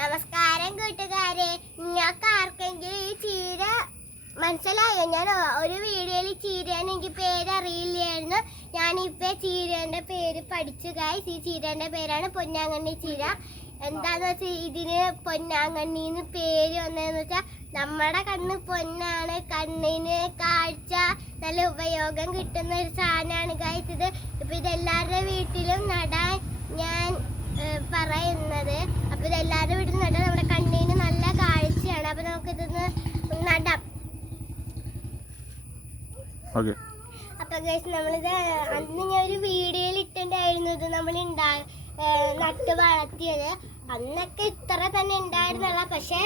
നമസ്കാരം കൂട്ടുകാരെ. നിങ്ങൾക്ക് ആർക്കെങ്കിലും ഈ ചീര മനസ്സിലായോ? ഞാൻ ഒരു വീഡിയോയിൽ ചീരേനെ എനിക്ക് പേരറിയില്ലായിരുന്നു. ഞാനിപ്പോൾ ചീരേൻ്റെ പേര് പഠിച്ചു ഗൈസ്. ഈ ചീരേൻ്റെ പേരാണ് പൊന്നാങ്കണ്ണി ചീര. എന്താന്ന് വെച്ചാൽ ഇതിന് പൊന്നാങ്കണ്ണിന്ന് പേര് വന്നതെന്ന് വെച്ചാൽ നമ്മുടെ കണ്ണ് പൊന്നാണ്, കണ്ണിന് കാഴ്ച നല്ല ഉപയോഗം കിട്ടുന്ന ഒരു സാധനമാണ് ഗൈസ് ഇത്. ഇപ്പം ഇതെല്ലാവരുടെ വീട്ടിലും നടാൻ ഞാൻ പറയുന്നത്. അപ്പോൾ ഇതെല്ലാവരുടെ വീട്ടിൽ നടാൻ നമ്മുടെ കണ്ണിന് നല്ല കാഴ്ചയാണ്. അപ്പോൾ നമുക്കിതൊന്ന് നടാം. അപ്പൊ ഗൈസ് നമ്മളിത് അന്ന് ഞാൻ ഒരു വീഡിയോയിൽ ഇട്ടുണ്ടായിരുന്നു. ഇത് നമ്മൾ നട്ട് വളർത്തിയത്. അന്നൊക്കെ ഇത്ര തന്നെ ഉണ്ടായിരുന്നല്ല, പക്ഷെ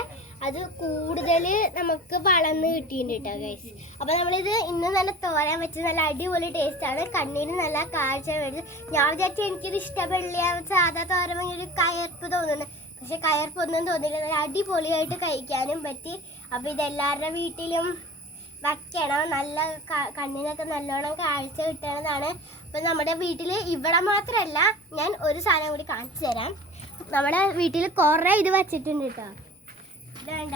അത് കൂടുതൽ നമുക്ക് വളർന്ന് കിട്ടിയിട്ടുണ്ട് കേട്ടോ ഗൈസ്. അപ്പൊ നമ്മളിത് ഇന്ന് നല്ല തോരാൻ വെച്ച് നല്ല അടിപൊളി ടേസ്റ്റാണ്. കണ്ണിന് നല്ല കാഴ്ച വരുന്നത്. ഞാൻ വിചാരിച്ചു എനിക്കിത് ഇഷ്ടപ്പെടില്ല, സാധാ തോരൻ ഒരു കയർപ്പ് തോന്നുന്നു. പക്ഷെ കയർപ്പൊന്നും തോന്നില്ല, നല്ല അടിപൊളിയായിട്ട് കഴിക്കാനും പറ്റി. അപ്പൊ ഇതെല്ലാവരുടെ വീട്ടിലും വയ്ക്കണം. നല്ല കണ്ണിനൊക്കെ നല്ലോണം കാഴ്ച കിട്ടണതാണ്. അപ്പം നമ്മുടെ വീട്ടിൽ ഇവിടെ മാത്രമല്ല, ഞാൻ ഒരു സാധനം കൂടി കാണിച്ചു തരാം. നമ്മുടെ വീട്ടിൽ കുറേ ഇത് വച്ചിട്ടുണ്ട് കേട്ടോ. ഇതാണ്ട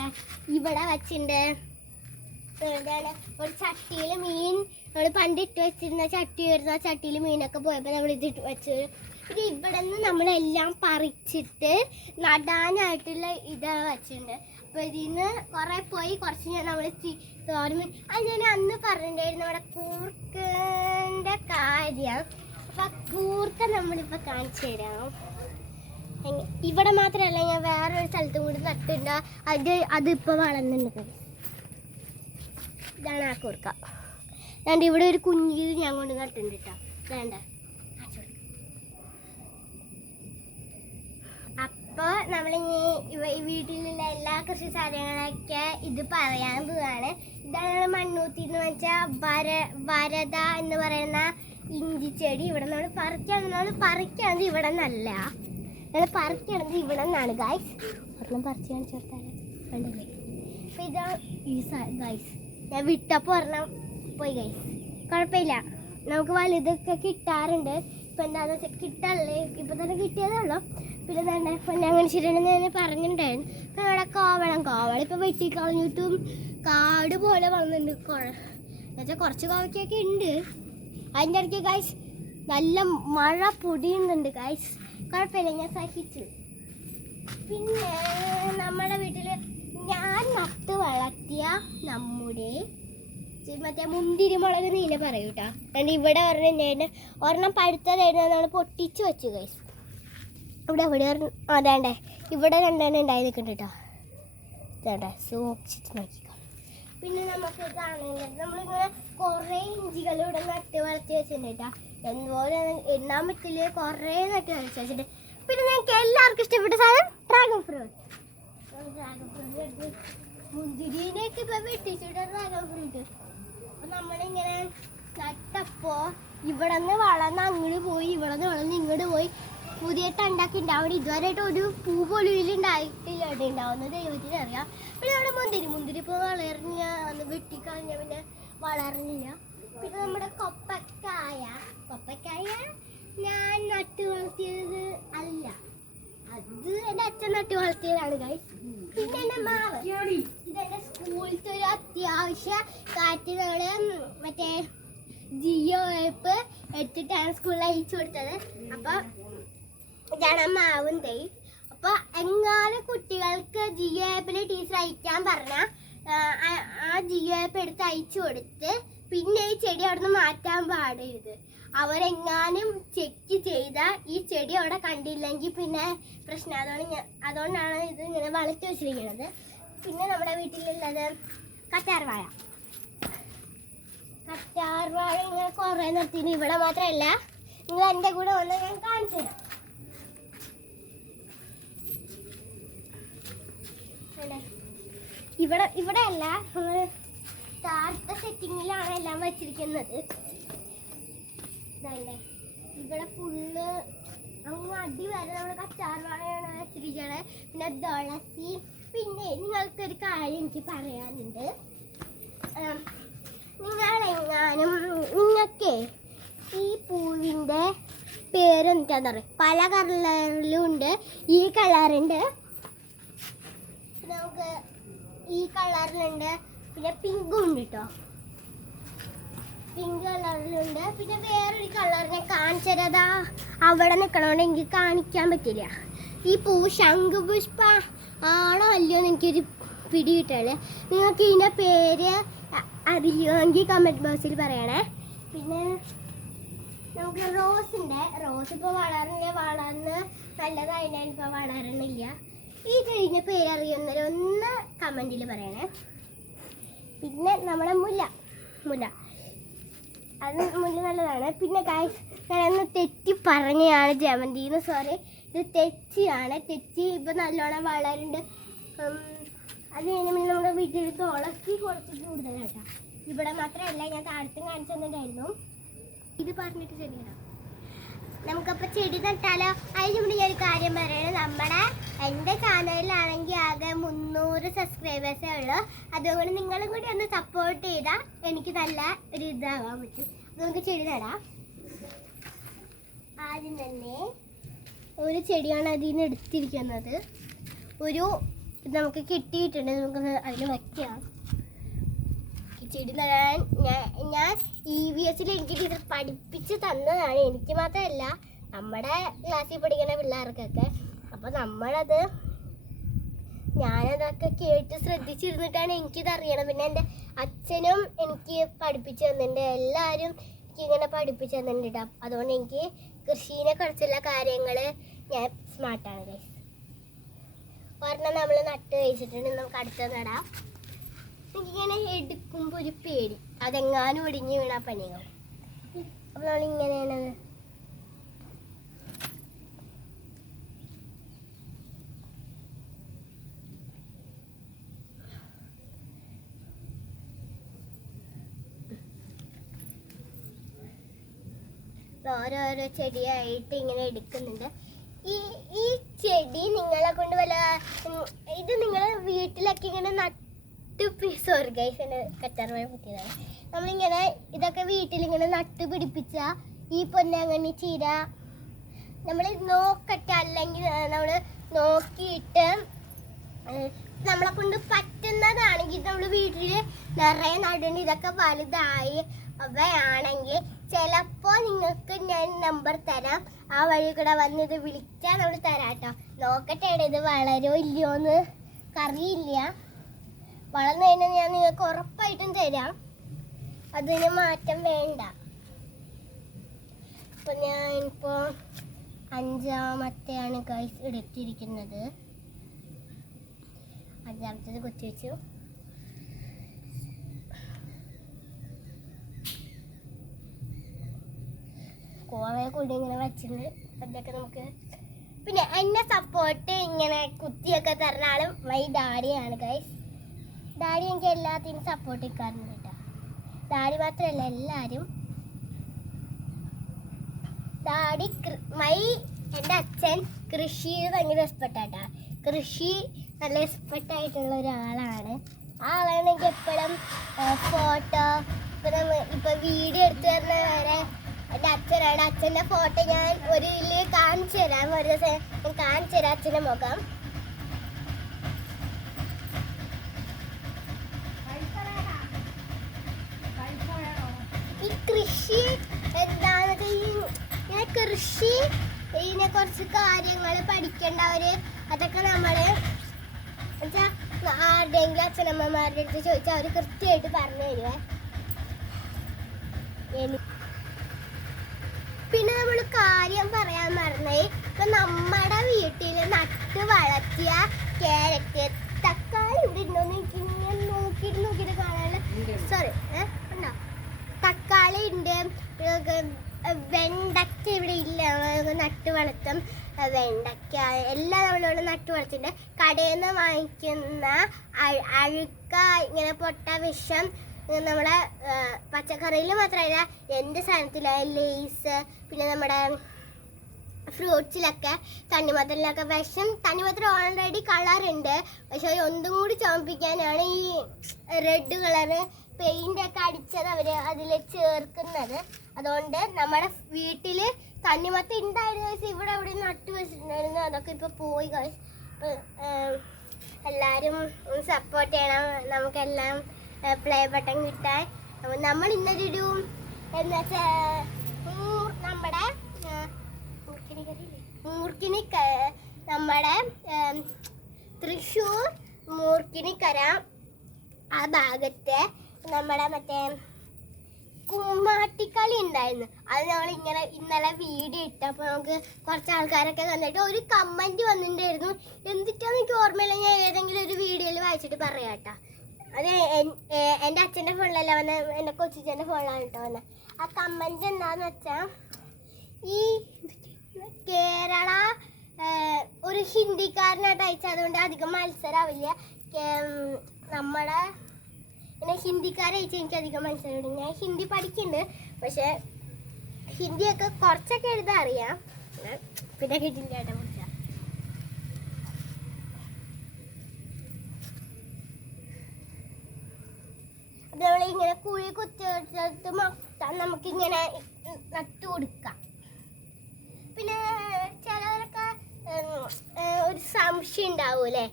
ഇവിടെ വച്ചിട്ടുണ്ട്. ഇതാണ് ഒരു ചട്ടിയിൽ മീൻ നമ്മൾ പണ്ടിട്ട് വെച്ചിരുന്ന ചട്ടി വരുന്ന ആ ചട്ടിയിൽ മീനൊക്കെ പോയപ്പോൾ നമ്മൾ ഇതിട്ട് വെച്ചത്. ഇത് ഇവിടെ നിന്ന് നമ്മളെല്ലാം പറിച്ചിട്ട് നടാനായിട്ടുള്ള ഇതാണ് വച്ചിട്ടുണ്ട്. അപ്പോൾ ഇതിന്ന് കുറേ പോയി കുറച്ച് നമ്മൾ തോരൻ അത് ഞാൻ അന്ന് പറഞ്ഞിട്ടുണ്ടായിരുന്നു നമ്മുടെ കൂർക്കൻ്റെ കാര്യം. അപ്പം കൂർക്ക നമ്മളിപ്പോൾ കാണിച്ചു തരാം. ഇവിടെ മാത്രമല്ല, ഞാൻ വേറൊരു സ്ഥലത്തും കൂടി നട്ടിട്ടുണ്ട്. അതിപ്പോൾ വളർന്നുണ്ട്. ഇതാണ് ആ കൂർക്ക. വേണ്ട ഇവിടെ ഒരു കുഞ്ഞ് ഞാൻ കൊണ്ട് നട്ടുണ്ട് കേട്ടോ. വേണ്ട അപ്പോൾ നമ്മളിങ്ങനെ വീട്ടിലുള്ള എല്ലാ കൃഷി സാധനങ്ങളൊക്കെ ഇത് പറയാൻ പോവാണ്. ഇതാണ് മണ്ണൂത്തി എന്ന് വെച്ചാൽ വരദ എന്ന് പറയുന്ന ഇഞ്ചിച്ചെടി. ഇവിടെ നമ്മൾ പറിക്കണത് ഇവിടെ നല്ല നമ്മൾ പറിക്കണത് ഇവിടെ നിന്നാണ് ഗൈസ്. ഒരെണ്ണം പറിച്ച് കാണിച്ചു കൊടുത്താൽ കണ്ടില്ലേ? അപ്പം ഇതാ ഈ ഗൈസ് ഞാൻ വിട്ടപ്പോൾ ഒരെണ്ണം പോയി ഗൈസ്. കുഴപ്പമില്ല, നമുക്ക് വലുതൊക്കെ കിട്ടാറുണ്ട്. ഇപ്പം എന്താണെന്ന് വെച്ചാൽ കിട്ടാറില്ലേ, ഇപ്പം തന്നെ കിട്ടിയതാണല്ലോ. പിന്നെ തന്നെ പൊന്നാങ്കണ്ണി ചീരയെന്ന് ഞാൻ പറഞ്ഞിട്ടുണ്ടായിരുന്നു. ഇപ്പം ഇവിടെ കോവളം ഇപ്പം വെട്ടിക്കളഞ്ഞിട്ടും കാട് പോലെ വളർന്നിട്ടുണ്ട്. എന്നുവെച്ചാൽ കുറച്ച് കോവയ്ക്കൊക്കെ ഉണ്ട്. അതിൻ്റെ ഇടയ്ക്ക് ഗൈസ് നല്ല മഴ പൊടിയുന്നുണ്ട് ഗൈസ്. കുഴപ്പമില്ല, ഞാൻ സഹിച്ചു. പിന്നെ നമ്മുടെ വീട്ടിൽ ഞാൻ നട്ട് വളർത്തിയ നമ്മുടെ മറ്റേ മുന്തിരിമുളക് നീല പറയൂ കേട്ടോ. അതുകൊണ്ട് ഇവിടെ ഒരെണ്ണം പഴുത്തതായിരുന്നു, നമ്മൾ പൊട്ടിച്ച് വെച്ചു ഗൈസ്. ഇവിടെ അതാണ്ടേ ഇവിടെ രണ്ടെണ്ണം ഉണ്ടായി നിൽക്കുന്നുണ്ട് കേട്ടോ. ഇതാണ്ടേ സൂക്ഷിച്ച് നോക്കിക്കോ. പിന്നെ നമുക്ക് കാണുന്നത് നമ്മളിങ്ങനെ കുറേ ഇഞ്ചികൾ ഇവിടെ നട്ട് വളർത്തി വെച്ചിട്ടുണ്ട് കേട്ടോ. എന്തുപോലെ എണ്ണാൻ പറ്റില്ല, കുറേ നട്ട് വളർത്തി വെച്ചിട്ടുണ്ട്. പിന്നെ ഞങ്ങൾക്ക് എല്ലാവർക്കും ഇഷ്ടപ്പെട്ട സാധനം ഡ്രാഗൺ ഫ്രൂട്ട്. മുന്തിരിനെയൊക്കെ ഇപ്പം വെട്ടിച്ചിട്ട് ഡ്രാഗൺ ഫ്രൂട്ട്. അപ്പം നമ്മളിങ്ങനെ നട്ടപ്പോൾ ഇവിടെ നിന്ന് വളർന്ന് അങ്ങോട്ട് പോയി, ഇവിടെ നിന്ന് വളർന്ന് ഇങ്ങോട്ട് പോയി. പുതിയ തണ്ടാക്കി ഉണ്ടാവണം. ഇതുവരെയായിട്ട് ഒരു പൂ പോലും ഇതിലുണ്ടായിട്ടില്ല. ഇവിടെ ഉണ്ടാവുന്നത് ദൈവത്തിന് അറിയാം. പിന്നെ അവിടെ മുന്തിരി ഇപ്പോൾ വളർന്നില്ല, അന്ന് വെട്ടിക്കളഞ്ഞ പിന്നെ വളർന്നില്ല. പിന്നെ നമ്മുടെ കൊപ്പക്കായ ഞാൻ നട്ട് വളർത്തിയത് അല്ല, അത് എൻ്റെ അച്ഛൻ നട്ട് വളർത്തിയതാണ് ഗൈസ്. പിന്നെ എൻ്റെ മാവ്, ഇതെൻ്റെ സ്കൂളിലത്തെ ഒരു അത്യാവശ്യ കാറ്റിനോട് മറ്റേ ജിയോ ആപ്പ് എടുത്തിട്ടാണ് സ്കൂളിൽ അയച്ചു കൊടുത്തത്. അപ്പം ഇതാണ് ആ മാവും തൈ. അപ്പോൾ എങ്ങാനും കുട്ടികൾക്ക് ജിയോ ആപ്പിൽ ടീച്ചർ അയക്കാൻ പറഞ്ഞാൽ ആ ജിയോ ആപ്പ് എടുത്ത് അയച്ചു കൊടുത്ത് പിന്നെ ഈ ചെടി അവിടെ നിന്ന് മാറ്റാൻ പാടരുത്. അവരെങ്ങാനും ചെക്ക് ചെയ്താൽ ഈ ചെടി അവിടെ കണ്ടില്ലെങ്കിൽ പിന്നെ പ്രശ്നം. അതുകൊണ്ടാണ് ഇത് ഇങ്ങനെ വളർത്തി വെച്ചിരിക്കുന്നത്. പിന്നെ നമ്മുടെ വീട്ടിലുള്ളത് കറ്റാർവാഴ ഇങ്ങനെ കുറേ നിർത്തിന്. ഇവിടെ മാത്രമല്ല, നിങ്ങൾ എൻ്റെ കൂടെ വന്ന് ഞാൻ കാണിച്ചു തരാം. ഇവിടെ അല്ല, നമ്മൾ താഴത്തെ സെറ്റിങ്ങിലാണ് എല്ലാം വെച്ചിരിക്കുന്നത്. ഇതല്ലേ ഇവിടെ ഫുള്ള് അങ്ങ് അടി വരെ നമ്മൾ കറ്റാർവാഴയാണ് വെച്ചിരിക്കുന്നത്. പിന്നെ തുളസി. പിന്നെ നിങ്ങൾക്കൊരു കാര്യം എനിക്ക് പറയാനുണ്ട്. നിങ്ങൾക്ക് ഈ പൂവിൻ്റെ പേരെന്താണെന്ന് പറയും. പല കളറിലും ഉണ്ട്. ഈ കളറുണ്ട്, നമുക്ക് ഈ കളറിലുണ്ട്, പിന്നെ പിങ്കും ഉണ്ട് കേട്ടോ. പിങ്ക് കളറിലുണ്ട്. പിന്നെ വേറൊരു കളർ ഞാൻ കാണിച്ചതാ അവിടെ നിൽക്കണോണ്ട് എനിക്ക് കാണിക്കാൻ പറ്റില്ല. ഈ പൂവ് ശംഖുപുഷ്പ ആണോ അല്ലയോ എന്ന് എനിക്കൊരു പിടി കിട്ടുള്ളൂ. നിങ്ങൾക്ക് ഇതിൻ്റെ പേര് അറിയുമെങ്കിൽ കമൻറ്റ് ബോക്സിൽ പറയണേ. പിന്നെ നമുക്ക് റോസ് ഉണ്ട്. റോസ് ഇപ്പോൾ വളർന്ന് നല്ലതായിട്ട് ഇപ്പോൾ വളരണില്ല. ഈ ചെടീൻ്റെ പേര് അറിയുന്നവരൊന്ന് കമൻറ്റിൽ പറയണേ. പിന്നെ നമ്മുടെ മുല്ല അത് നല്ലതാണ്. പിന്നെ ഞാനൊന്ന് തെറ്റി പറഞ്ഞതാണ് ജമന്തിന്ന്, സോറി. ഇത് തെച്ചിയാണ്. തെച്ചി ഇപ്പം നല്ലോണം വളരുന്നുണ്ട്. അത് കഴിഞ്ഞാൽ നമ്മുടെ വീട്ടിൽ തുളസി കുറച്ച് കൂടുതലായിട്ടാ. ഇവിടെ മാത്രമല്ല, ഞാൻ താഴത്തും കാണിച്ചു തന്നിട്ടുണ്ടായിരുന്നു. ഇത് പറഞ്ഞിട്ട് ശരിയാണ്. നമുക്കപ്പോൾ ചെടി നട്ടാലോ? അതിന് മുന്നേ ഒരു കാര്യം പറയണത്, എൻ്റെ ചാനലിലാണെങ്കിൽ ആകെ 300 സബ്സ്ക്രൈബേഴ്സേ ഉള്ളൂ. അതുകൊണ്ട് നിങ്ങളും കൂടി ഒന്ന് സപ്പോർട്ട് ചെയ്താൽ എനിക്ക് നല്ല ഒരു ഇതാകാൻ പറ്റും. നമുക്ക് ചെടി നടാം. ആദ്യം തന്നെ ഒരു ചെടിയാണ് അതിൽ നിന്ന് എടുത്തിരിക്കുന്നത്. നമുക്ക് കിട്ടിയിട്ടുണ്ട്. നമുക്ക് അതിന് വയ്ക്കാം. ഈ ചെടി നടാൻ ഞാൻ EVS എനിക്ക് ടീച്ചർ പഠിപ്പിച്ച് തന്നതാണ്. എനിക്ക് മാത്രമല്ല, നമ്മുടെ ക്ലാസ്സിൽ പഠിക്കുന്ന പിള്ളേർക്കൊക്കെ. അപ്പോൾ ഞാനതൊക്കെ കേട്ട് ശ്രദ്ധിച്ചിരുന്നിട്ടാണ് എനിക്കിത് അറിയണം. പിന്നെ എൻ്റെ അച്ഛനും എനിക്ക് പഠിപ്പിച്ചു തന്നിട്ടുണ്ട്. എല്ലാവരും എനിക്കിങ്ങനെ പഠിപ്പിച്ചു തന്നിട്ടുണ്ട്. അതുകൊണ്ട് എനിക്ക് കൃഷിനെ കുറിച്ചുള്ള കാര്യങ്ങൾ ഞാൻ സ്മാർട്ടാണ് ഗൈസ്. ഒരെണ്ണം നമ്മൾ നട്ട് കഴിച്ചിട്ടുണ്ട്. നമുക്ക് അടുത്തത് നടാം. എനിക്കിങ്ങനെ എടുക്കുമ്പോൾ ഒരു പേടി, അതെങ്ങാനും ഒടിഞ്ഞ് വീണാൽ പണിയാവും. അപ്പോൾ നമ്മളിങ്ങനെയാണ് ഓരോരോ ചെടിയായിട്ട് ഇങ്ങനെ എടുക്കുന്നുണ്ട്. ഈ ചെടി നിങ്ങളെ കൊണ്ട് ഇത് നിങ്ങൾ വീട്ടിലൊക്കെ ഇങ്ങനെ സോറി ഗൈസ്, എൻ്റെ കറ്റാർവാഴ പറ്റിയതാണ്. നമ്മളിങ്ങനെ ഇതൊക്കെ വീട്ടിലിങ്ങനെ നട്ടുപിടിപ്പിച്ച ഈ പൊന്നാങ്കണ്ണി ചീര നമ്മൾ നോക്കട്ടെ, അല്ലെങ്കിൽ നമ്മൾ നോക്കിയിട്ട് നമ്മളെ കൊണ്ട് പറ്റുന്നതാണെങ്കിൽ നമ്മൾ വീട്ടിൽ നിറയെ നടണം. ഇതൊക്കെ വലുതായി അവയാണെങ്കിൽ ചിലപ്പോൾ നിങ്ങൾക്ക് ഞാൻ നമ്പർ തരാം. ആ വഴി കൂടെ വന്നിത് വിളിച്ചാൽ നമ്മൾ തരാം കേട്ടോ. നോക്കട്ടെ ഇത് വളരോ ഇല്ലയോ എന്ന് അറിയില്ല. വളർന്നു കഴിഞ്ഞാൽ ഞാൻ നിങ്ങൾക്ക് ഉറപ്പായിട്ടും തരാം. അതിന് മാറ്റം വേണ്ട. അപ്പം ഞാനിപ്പോൾ 5ാമത്തെയാണ് ഗൈസ് എടുത്തിരിക്കുന്നത്. 5ാമത്തേത് കുത്തിവെച്ചു. കുറേ കൂടി ഇങ്ങനെ വെച്ചിട്ടുണ്ട്. അതൊക്കെ നമുക്ക് പിന്നെ എന്നെ സപ്പോർട്ട് ഇങ്ങനെ കുത്തിയൊക്കെ തരുന്ന ആളും മൈ ഡാഡിയാണ് ഗൈസ്. ഡാഡി എനിക്ക് എല്ലാത്തിനും സപ്പോർട്ട് നിൽക്കാറുണ്ട് കേട്ടോ. ഡാഡി മാത്രമല്ല എല്ലാവരും. എൻ്റെ അച്ഛൻ കൃഷിയിൽ ഭയങ്കര എക്സ്പെർട്ടായിട്ടാ. കൃഷി നല്ല എക്സ്പെർട്ടായിട്ടുള്ള ഒരാളാണ്. ആ ആളാണ് എനിക്ക് എപ്പോഴും ഫോട്ടോ ഇപ്പം വീഡിയോ എടുത്തു തരുന്ന വരെ എൻ്റെ അച്ഛനാണ്. അച്ഛൻ്റെ ഫോട്ടോ ഞാൻ ഒരു കാണിച്ചു തരാം. ഒരു ദിവസം ഞാൻ കാണിച്ചു തരാം അച്ഛൻ്റെ മുഖം. ഈ കൃഷി എന്താണെന്നൊക്കെ ഇങ്ങനെ കൃഷി ഇതിനെ കുറച്ച് കാര്യങ്ങൾ പഠിക്കേണ്ടവര് അതൊക്കെ നമ്മള് ആരുടെയെങ്കിലും അച്ഛനമ്മമാരുടെ അടുത്ത് ചോദിച്ചാൽ അവർ കൃത്യമായിട്ട് പറഞ്ഞു തരുവേ. പിന്നെ നമ്മൾ കാര്യം പറയാൻ പറഞ്ഞേ, ഇപ്പൊ നമ്മുടെ വീട്ടിൽ നട്ട് വളർത്തിയ ക്യാരറ്റ്, തക്കാളി ഇവിടെ ഉണ്ടോന്ന് എനിക്ക് ഇങ്ങനെ നോക്കിയിട്ട് കാണാനുള്ള സോറി ഉണ്ടോ? തക്കാളി ഉണ്ട്, വെണ്ടയ്ക്ക ഇവിടെ ഇല്ല. നട്ട് വളർത്തും വെണ്ടയ്ക്ക എല്ലാം നമ്മളിവിടെ നട്ട് വളർത്തിട്ടുണ്ട്. കടയിൽ നിന്ന് വാങ്ങിക്കുന്ന അഴുക്ക ഇങ്ങനെ പൊട്ട വിഷം നമ്മുടെ പച്ചക്കറിയിൽ മാത്രമല്ല എന്ത് സാധനത്തിലായാലും ലേസ്, പിന്നെ നമ്മുടെ ഫ്രൂട്ട്സിലൊക്കെ തണ്ണിമത്തനിലൊക്കെ വിഷം. തണ്ണിമത്തൻ ഓൾറെഡി കളറുണ്ട്, പക്ഷെ ഒന്നും കൂടി ചുമപ്പിക്കാനാണ് ഈ റെഡ് കളറ് പെയിൻ്റൊക്കെ അടിച്ചത് അവർ അതിൽ ചേർക്കുന്നത്. അതുകൊണ്ട് നമ്മുടെ വീട്ടിൽ തണ്ണിമത്തൻ ഉണ്ടായിരുന്നു. ഇവിടെ നട്ടു വെച്ചിട്ടുണ്ടായിരുന്നു. അതൊക്കെ ഇപ്പോൾ പോയി. എല്ലാവരും ഒന്ന് സപ്പോർട്ട് ചെയ്യണം. നമുക്കെല്ലാം പ്ലേ ബട്ടൺ കിട്ടാൻ. നമ്മൾ ഇന്നൊരു എന്താ വെച്ചാൽ നമ്മുടെ നമ്മുടെ തൃശ്ശൂർ മൂർക്കിനിക്കര ആ ഭാഗത്തെ നമ്മുടെ മറ്റേ കുമ്മാട്ടിക്കളി ഉണ്ടായിരുന്നു. അത് നമ്മൾ ഇന്നലെ വീഡിയോ ഇട്ടപ്പോൾ നമുക്ക് കുറച്ച് ആൾക്കാരൊക്കെ കണ്ടിട്ട് ഒരു കമൻറ്റ് വന്നിട്ടുണ്ടായിരുന്നു. എന്തിട്ടാന്ന് എനിക്ക് ഓർമ്മയില്ല, ഞാൻ ഏതെങ്കിലും ഒരു വീഡിയോയിൽ വായിച്ചിട്ട് പറയാം കേട്ടോ. അത് എൻ്റെ അച്ഛൻ്റെ ഫോണിലല്ല വന്നത്, എൻ്റെ കൊച്ചിച്ചൻ്റെ ഫോണിലാണ് കേട്ടോ വന്നത്. ആ കമൻറ്റ് എന്താന്ന് വെച്ചാൽ ഈ കേരള ഒരു ഹിന്ദിക്കാരനായിട്ട് അയച്ചത്, അതുകൊണ്ട് അധികം മത്സരമാവില്ല. നമ്മുടെ പിന്നെ ഹിന്ദിക്കാരെ അയച്ചാൽ എനിക്ക് അധികം മത്സരമുണ്ട്. ഞാൻ ഹിന്ദി പഠിക്കുന്നുണ്ട്, പക്ഷേ ഹിന്ദിയൊക്കെ കുറച്ചൊക്കെ എഴുതാൻ അറിയാം. പിന്നെ കിട്ടില്ല കേട്ടോ കുറിച്ച. അത് നമ്മളിങ്ങനെ കുഴി കുത്തിയെടുത്ത് മൊത്തം നമുക്കിങ്ങനെ നട്ടു കൊടുക്കാം. പിന്നെ ചിലവരൊക്കെ ഒരു സംശയം ഉണ്ടാവൂലേ,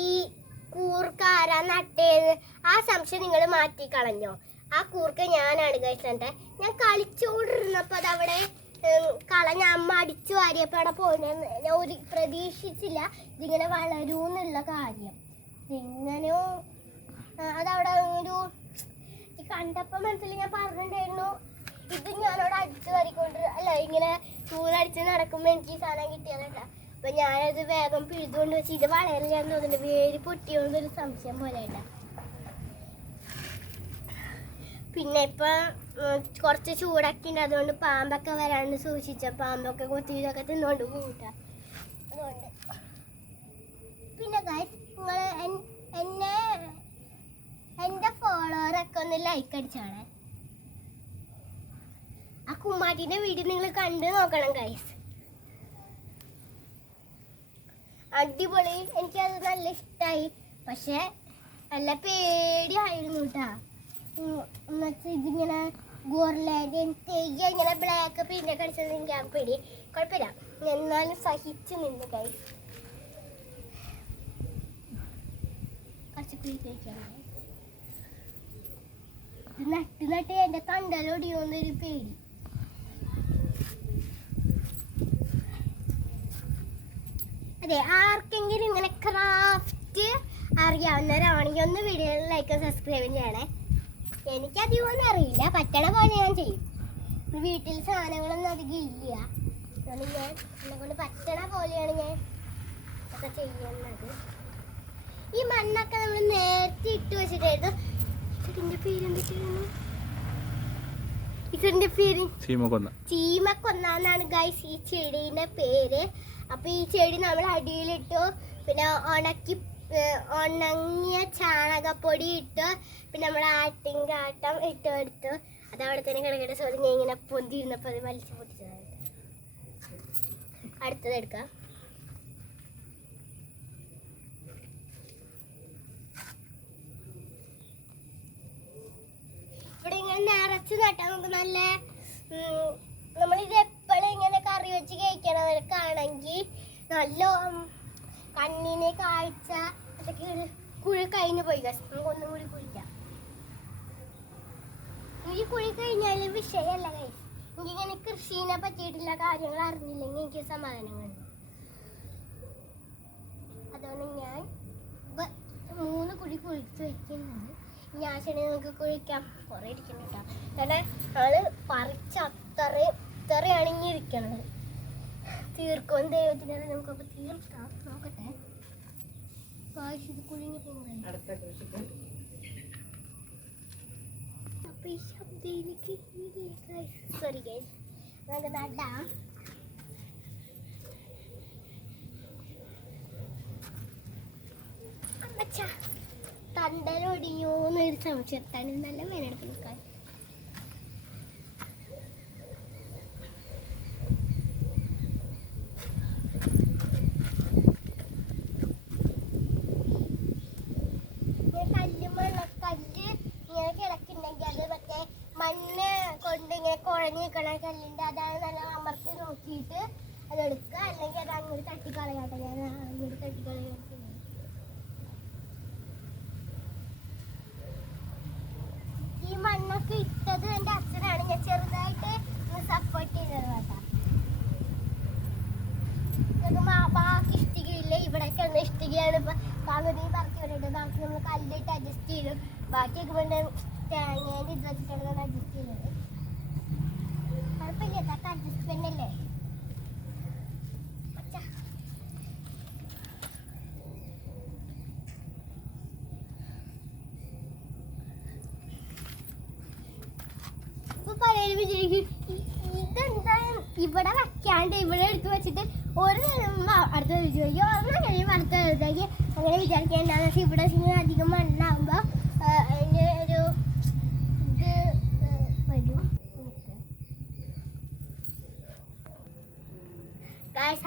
ഈ കൂർക്ക ആരാ നട്ടേത്? ആ സംശയം നിങ്ങൾ മാറ്റിക്കളഞ്ഞോ? ആ കൂർക്ക ഞാനാണ് കഴിച്ചിട്ട്. ഞാൻ കളിച്ചോണ്ടിരുന്നപ്പോൾ അതവിടെ കളഞ്ഞ അമ്മ അടിച്ചു വാരിയപ്പോൾ അവിടെ പോയിരുന്നു. ഞാൻ ഒരു പ്രതീക്ഷിച്ചില്ല ഇതിങ്ങനെ വളരൂന്നുള്ള കാര്യം. ഇങ്ങനെയോ അതവിടെ ഒരു കണ്ടപ്പോൾ മനസ്സിൽ ഞാൻ പറഞ്ഞിട്ടുണ്ടായിരുന്നു, ഇത് ഞാനവിടെ അടിച്ചു വാരിക്കൊണ്ട് അല്ല ഇങ്ങനെ ചൂടടിച്ച് നടക്കുമ്പോൾ എനിക്ക് ഈ സാധനം കിട്ടിയതല്ല. അപ്പം ഞാനത് വേഗം പിഴുതുകൊണ്ട് വെച്ച് ഇത് വളരില്ലാന്ന് തോന്നുന്നുണ്ട്. വേര് പൊട്ടിയോന്നൊരു സംശയം പോലെ ആയിട്ടാ. പിന്നെ ഇപ്പം കുറച്ച് ചൂടൊക്കെ ഉണ്ട്, അതുകൊണ്ട് പാമ്പൊക്കെ വരാണ്ട് സൂക്ഷിച്ച പാമ്പൊക്കെ കൊത്തിയതൊക്കെ തിന്നുകൊണ്ട് കൂട്ടാം. അതുകൊണ്ട് പിന്നെ ഗൈസ് നിങ്ങൾ എൻ്റെ ഫോളോവറൊക്കെ ഒന്ന് ലൈക്ക് അടിച്ചാണേ. ആ കുമ്മാട്ടിൻ്റെ വീഡിയോ നിങ്ങൾ കണ്ടു നോക്കണം ഗൈസ്, അടിപൊളി. എനിക്കത് നല്ല ഇഷ്ടമായി. പക്ഷെ നല്ല പേടിയായിരുന്നു കേട്ടാ. എന്നുവെച്ചാൽ ഇതിങ്ങനെ ഗോർലാൻഡ് തെയ്യ ഇങ്ങനെ ബ്ലാക്ക് പെയിൻ്റൊക്കെ അടിച്ചത് എനിക്ക് ആ പേടി. കുഴപ്പമില്ല, എന്നാലും സഹിച്ച് നിന്ന് ഗൈസ്. കുറച്ച് പേടി കഴിക്കാൻ നട്ട് എൻ്റെ കണ്ടലൊടിയോന്നൊരു പേടി. അതെ, ആർക്കെങ്കിലും ഇങ്ങനെ ക്രാഫ്റ്റ് അറിയാവുന്നവരാണെങ്കിൽ ഒന്ന് വീഡിയോയിൽ ലൈക്ക് സബ്സ്ക്രൈബ് ചെയ്യണേ. എനിക്കധികമൊന്നും അറിയില്ല, പറ്റണ പോലെ ഞാൻ ചെയ്യും. വീട്ടിൽ സാധനങ്ങളൊന്നും അധികം ഇല്ല, അതുകൊണ്ട് ഞാൻ എന്നെ കൊണ്ട് പറ്റണ പോലെയാണ് ഞാൻ ഒക്കെ ചെയ്യുന്നത്. ഈ മണ്ണൊക്കെ നമ്മൾ നേരത്തെ ഇട്ട് വെച്ചിട്ടായിരുന്നു. ഇതിൻ്റെ പേരെന്തൊക്കെയായിരുന്നു? ഇതിൻ്റെ പേര് ചീമക്കൊന്നാന്നാണ് ഗൈസ് ഈ ചെടീൻ്റെ പേര്. അപ്പോൾ ഈ ചെടി നമ്മൾ അടിയിലിട്ടു, പിന്നെ ഉണങ്ങിയ ചാണകപ്പൊടി ഇട്ടു, പിന്നെ നമ്മൾ ആട്ടിൻകാട്ടം ഇട്ട് എടുത്തു. അത് അവിടെ തന്നെ കിടക്കേണ്ട ചോദ്യം ഞാൻ ഇങ്ങനെ പൊന്തിരുന്നപ്പോൾ അത് വലിച്ചു പൊട്ടിച്ചതാണ്. അടുത്തത് എടുക്കാം. ഇവിടെ ഇങ്ങനെ നിറച്ച് നട്ടാൽ നമുക്ക് നല്ല നമ്മളിത് എപ്പോഴും ഇങ്ങനെ കറി വെച്ച് കഴിക്കണവർക്കാണെങ്കിൽ നല്ല കണ്ണിന് കാഴ്ച അതൊക്കെ കുഴി കഴിഞ്ഞു പോയി. നമുക്ക് ഒന്നും കൂടി കുഴിക്കാം. എനിക്ക് കുഴി കഴിഞ്ഞാൽ വിഷയമല്ല കൈസ്. എനിക്കിങ്ങനെ കൃഷിനെ പറ്റിയിട്ടുള്ള കാര്യങ്ങൾ അറിഞ്ഞില്ലെങ്കിൽ എനിക്ക് സമാധാനങ്ങൾ. അതുകൊണ്ട് ഞാൻ 3 കുഴി കുഴിച്ച് വയ്ക്കുന്നത്. ഞാൻ ശരി നമുക്ക് കുഴിക്കാം. കുറേ ഇരിക്കണം കേട്ടോ, കാരണം ആള് പറിച്ച് അത്രയാണ് ഇങ്ങനെ ഇരിക്കണത്. തീർക്കും ദൈവത്തിന്, നമുക്കപ്പോൾ തീർക്കാം. നോക്കട്ടെ, ഇത് കുഴിഞ്ഞു പോകുന്നത്. അപ്പോൾ ഈ ശബ്ദയിലേക്ക് സോറി ഗൈസ്, നമുക്ക് നടാം. തണ്ടലൊടിയോന്നൊരു സംശയത്താണ് നല്ല വേനെടുത്ത് നിൽക്കാൻ. കല്ല് ഇങ്ങനെ കിടക്കുന്നുണ്ടെങ്കിൽ അത് മറ്റേ മണ്ണ് കൊണ്ട് ഇങ്ങനെ കുഴഞ്ഞ് നിൽക്കണ കല്ലിൻ്റെ അതായത് നല്ല അമർത്തി നോക്കിയിട്ട് അതെടുക്കുക, അല്ലെങ്കിൽ അത് അങ്ങോട്ട് തട്ടിക്കളയാട്ടെ. ഞാൻ അങ്ങോട്ട് തട്ടിക്കളയാ. തേങ്ങയാണ് ഇപ്പൊ പകുതി പറിച്ചു വിട്ടിട്ട് ബാക്കി നമ്മൾ കല്ലിട്ട് അഡ്ജസ്റ്റ് ചെയ്തു. ബാക്കിയൊക്കെ പിന്നെ തേങ്ങേൻ്റെ ഇത് വെച്ചിട്ടാണ് അഡ്ജസ്റ്റ് ചെയ്യുന്നത്. കുഴപ്പമില്ല, ഇതൊക്കെ അഡ്ജസ്റ്റ്മെന്റ് അല്ലേ. പലരും വിചാരിക്കും ഇതെന്താ ഇവിടെ വെക്കാണ്ട് ഇവിടെ എടുത്ത് വെച്ചിട്ട് ഒരു നേരം അടുത്ത ചോദിക്കും ഒരെണ്ണം കഴിയുമ്പോൾ അടുത്ത ദിവസത്തേക്ക് അങ്ങനെ വിചാരിക്കുക. എന്താണെന്ന് വെച്ചാൽ ഇവിടെ അധികം മണ്ണാകുമ്പോൾ അതിൻ്റെ ഒരു ഇത് വരും.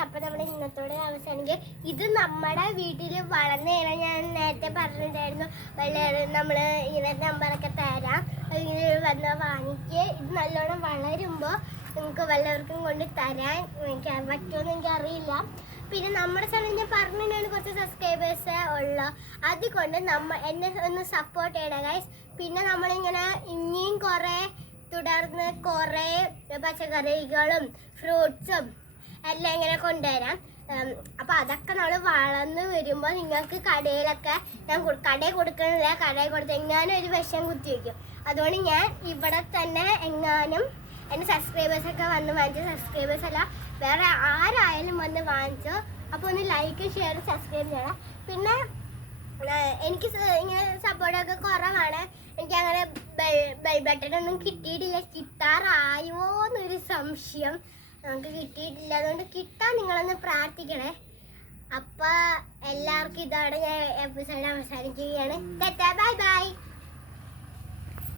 അപ്പം നമ്മുടെ ഇന്നത്തോടെ അവസാനിക്കുക. ഇത് നമ്മുടെ വീട്ടിൽ വളർന്നേനെ ഞാൻ നേരത്തെ പറഞ്ഞിട്ടുണ്ടായിരുന്നു. നമ്മൾ ഇങ്ങനെ നമ്പറൊക്കെ തരാം, ഇങ്ങനെ വന്ന് വാങ്ങിക്കുക. ഇത് നല്ലോണം വളരുമ്പോൾ നിങ്ങൾക്ക് വല്ലവർക്കും കൊണ്ട് തരാൻ എനിക്ക് പറ്റുമെന്ന് എനിക്കറിയില്ല. പിന്നെ നമ്മുടെ ചാനൽ ഞാൻ പറഞ്ഞിട്ടാണ് കുറച്ച് സബ്സ്ക്രൈബേഴ്സ് ഉള്ളു, അതുകൊണ്ട് എന്നെ ഒന്ന് സപ്പോർട്ട് ചെയ്യണം ഗൈസ്. പിന്നെ നമ്മളിങ്ങനെ ഇനിയും തുടർന്ന് കുറേ പച്ചക്കറികളും ഫ്രൂട്ട്സും എല്ലാം ഇങ്ങനെ കൊണ്ടുവരാം. അപ്പോൾ അതൊക്കെ നമ്മൾ വളർന്ന് വരുമ്പോൾ നിങ്ങൾക്ക് കടയിലൊക്കെ ഞാൻ കടയിൽ കൊടുക്കണില്ല, കടയിൽ കൊടുത്ത് എങ്ങാനും ഒരു വിഷം കുത്തി വയ്ക്കും. അതുകൊണ്ട് ഞാൻ ഇവിടെ തന്നെ എങ്ങാനും എൻ്റെ സബ്സ്ക്രൈബേഴ്സൊക്കെ വന്ന് വാങ്ങിച്ചു, സബ്സ്ക്രൈബേഴ്സ് അല്ല വേറെ ആരായാലും വന്ന് വാങ്ങിച്ചോ. അപ്പോൾ ഒന്ന് ലൈക്ക് ഷെയർ സബ്സ്ക്രൈബ് ചെയ്യണം. പിന്നെ എനിക്ക് ഇങ്ങനെ സപ്പോർട്ടൊക്കെ കുറവാണ്, എനിക്കങ്ങനെ ബെൽ ബട്ടണൊന്നും കിട്ടിയിട്ടില്ല. കിട്ടാറായോ എന്നൊരു സംശയം, നമുക്ക് കിട്ടിയിട്ടില്ല. അതുകൊണ്ട് കിട്ടാൻ നിങ്ങളൊന്ന് പ്രാർത്ഥിക്കണേ. അപ്പോൾ എല്ലാവർക്കും ഇതോടെ ഞാൻ എപ്പിസോഡ് അവസാനിക്കുകയാണ്. Bye bye.